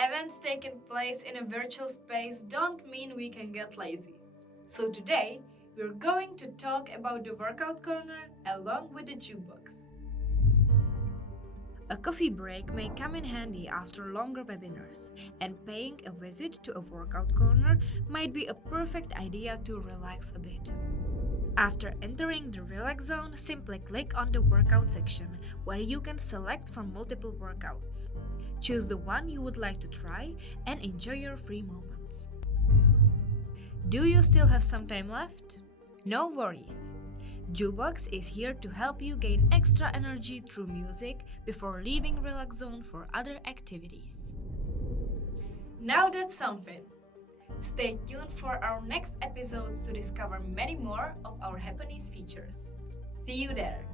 Events taking place in a virtual space don't mean we can get lazy. So today, we're going to talk about the Workout Corner along with the jukebox. A coffee break may come in handy after longer webinars, and paying a visit to a workout corner might be a perfect idea to relax a bit. After entering the relax zone, simply click on the workout section where you can select from multiple workouts. Choose the one you would like to try and enjoy your free moments. Do you still have some time left? No worries. Jukebox is here to help you gain extra energy through music before leaving relax zone for other activities. Now that's something. Stay tuned for our next episodes to discover many more of our Happenee's features. See you there!